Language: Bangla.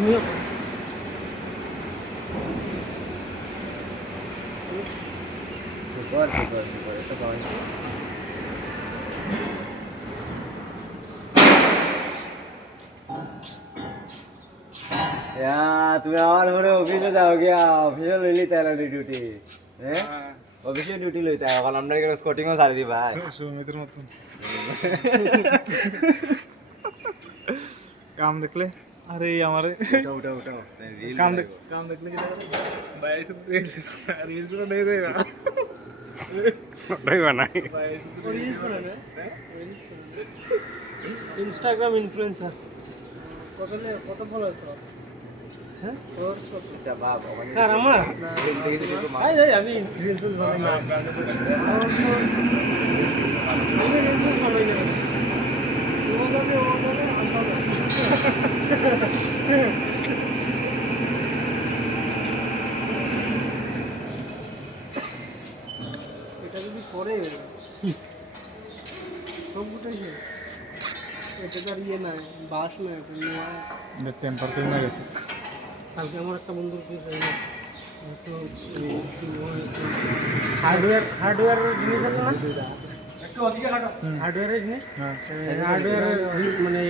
তুমিও সুপার সুপার সুপার, এটা পয়েন্ট। তুমি আমার ঘরে অফিসে যাও গিয়া, অফিসে লইলি তাহলে ডিউটি, হ্যাঁ অফিসে ডিউটি লইতে এখন আমরা স্কটিংও ছাড়ি দিবা সুমিতের মতন কাম দেখলে আরে আমারে উঠাও উঠাও উঠাও রিল কাম দেখলে কি ভাই রিলস করে দেই দেবা ওটাই বানাই রিলস করে না ইনস্টাগ্রাম ইনফ্লুয়েন্সার কত ফলোয়ার্স হ্যাঁ ফলোয়ার্স কত আচ্ছা বাবা মানে কার আমার আই যাই আমি রিলস বানাই না আমি রিলস বানাই না এটা যদি পরে সবটাই এটা তো আর ইয়ে নাই বাস না এটা টেম্পার কমে গেছে কালকে আমার একটা বন্ধুর কি হার্ডওয়্যার জিনিস আছে না একটু অধিক হার্ডওয়্যারের জিনিস হার্ডওয়্যার মানে